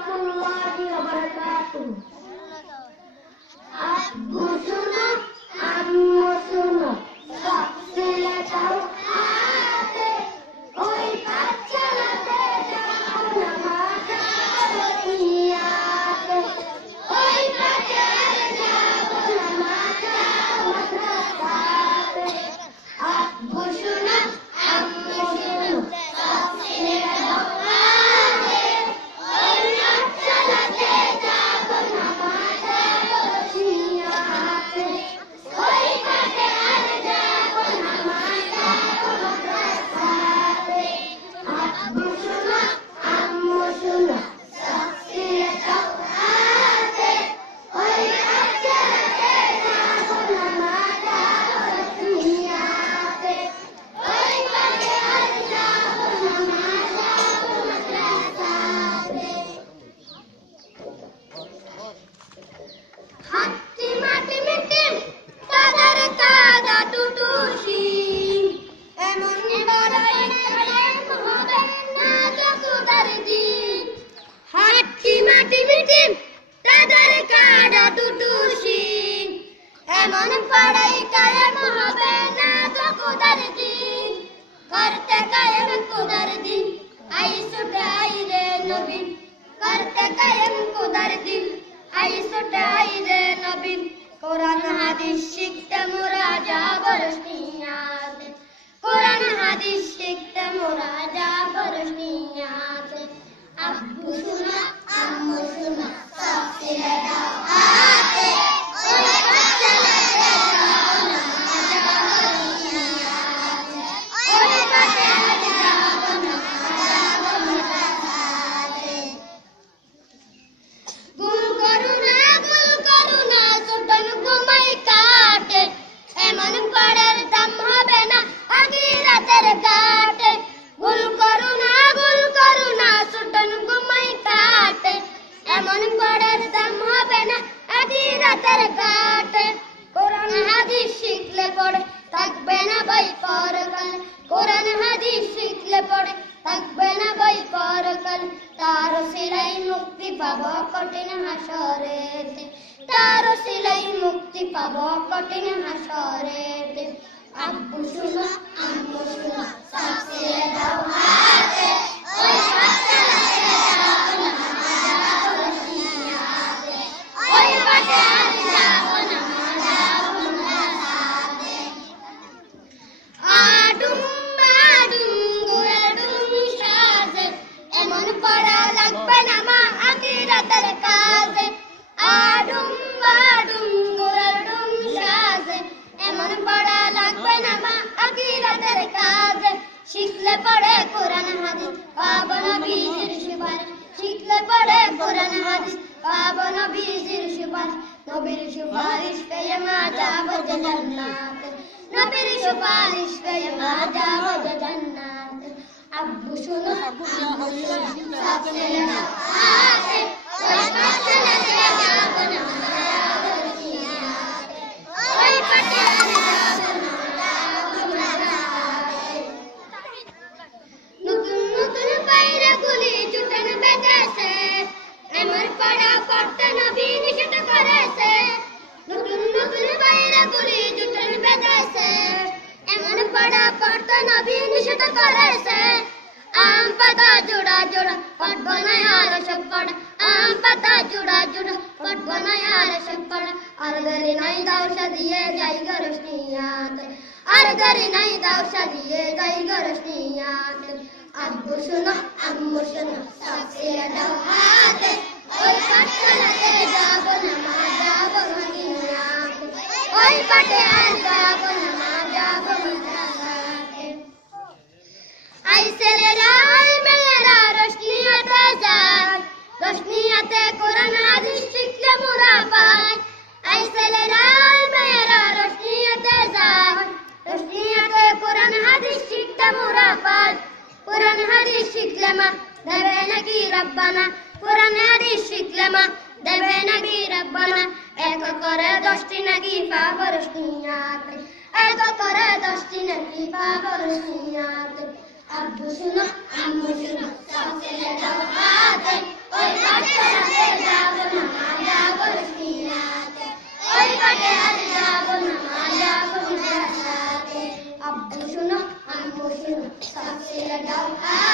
warahmatullahi wabarakatuh. Abu suno, ammu suno, sab sile jao aate, oi bachalate jao namaze niyate, oi bachalate jao namaze madrasate. Abu suno, ammu suno, sab sile jao aate, oi bachalate jao namaze niyate, oi bachalate jao namaze madrasate. Abu suno, ammu suno, sab sile jao aate, oi bachalate jao namaze niyate, oi bachalate jao namaze madrasate. হাট্টি মাটি মিটি তাদের কাদা টুটুসি, এমন বড়াই কায়েম হবে না যতদার দিন। হাট্টি মাটি মিটি তাদের কাদা টুটুসি, এমন বড়াই কায়েম হবে না যতদার দিন। করতে কায়েম খোদার দিন, আই সুটা আইরে নবীন। করতে কায়েম খোদার দিন, আই সুটা আইরে নবীন। কোরআন হাদিস শিখতে মোরা যাব রশনিয়াতে, কোরআন হাদিস শিখতে মোরা যাব রশনিয়াতে। আব্বু সুনা, আম্মু সুনা, সব ছেড়ে দাও হাতে, ওই বাচ্চাটাকে যাও না যাব রশনিয়াতে, ওই বাচ্চাটাকে যাও না যাব মাদ্রাসাতে। গুল করুণা ছোটন ঘুমাই কাটে, এমন পড়ার দাম হবে না আখিরাতের ঘাটে। গুল করুণা ছোটন ঘুমাই কাটে, এমন পড়ার দাম হবে না আখিরাতের ঘাটে। কোরআন হাদিস শিখলে পড়ে থাকবে না বই পরকাল, কোরআন হাদিস শিখলে পড়ে থাকবে না বই পরকাল। তার সিলাই মুক্তি পাব কঠিন হাসরেতে, তার সিলাই মুক্তি পাব কঠিন হাসরেতে। আব্বু শুনো, আম্মু শুনো, সব ছেড়ে দাও হাতে, ওই বাচ্চাটাকে যাও না যাব রশনিয়াতে, ওই বাচ্চাটাকে যাও না যাব মাদ্রাসাতে। আডুম গুড়াডুম সাজে, এমন পড়া লাগবে না মা আখিরাতের কাজে। আডুম গুড়াডুম সাজে, এমন পড়া লাগবে না মা আখিরাতের কাজে। শিখলে পড়ে কোরআন হাদিস পাবো নবীজির সুপারিশ, শিখলে পড়ে কোরআন হাদিস পাবো নবীজির সুপারিশ। নবীর সুপারিশ পেয়ে মা যাবো যে জান্নাতে, নবীর সুপারিশ পেয়ে মা যাবো যে জান্নাতে। আব্বু শুনো, আম্মু শুনো, সব ছেড়ে দাও হাতে, ওই বাচ্চাটাকে যাবো না যাব রশনিয়াতে, ওই বাচ্চাটাকে যাবো না যাব মাদ্রাসাতে। নতুন বাইরে গুলি জুটান বেজেছে, এমন পড়া পড়তে নবী নিষেধ করেছে। নতুন বাইরে গুলি জুটান বেজেছে, এমন পড়া পড়তে নবী নিষেধ করেছে। আম পাতা জোড়া জোড়া পড়বো না আর সব পড়া, আম পাতা জোড়া জোড়া পড়বো না আর সব পড়া। আর দেরি নাই দাওসা দিয়ে যাই গো রশনিয়াতে, আর দেরি নাই দাওসা দিয়ে যাই গো রশনিয়াতে। আব্বু শুনো, আম্মু শুনো, সব ছেড়ে দাও হাতে, ওই পাঠশালাতে যাব না মা যাব মদিনাতে, ওই পাঠে আর যাব না মা যাব মাদ্রাসাতে। আই ছেলেরা আই মেয়েরা রশনিয়াতে যায়, রশনিয়াতে কোরআন হাদিস শিখলে মোরা পাই। আই ছেলেরা আই মেয়েরা রশনিয়াতে যায়, রশনিয়াতে কোরআন হাদিস শিখতে মোরা পাই। কোরআন হাদিস শিখলে মা দেবে নাকি রব্বানা, কোরআন হাদিস শিখলে মা দেবে নাকি রব্বানা। এক করে 10টি নাকি পাবো রশনিয়াতে, এক করে 10টি নাকি পাবো রশনিয়াতে। আব্বু শুনো, আম্মু শুনো, সব ছেড়ে দাও হাতে, ওই পাটে হাতে যাব না মা যাব লক্ষ্মীনাথে ওই পাটে হাতে যাব না মা যাব লক্ষ্মীনাথে আব্বু শোনো আম্মু শোনো সব ছেড়ে দাও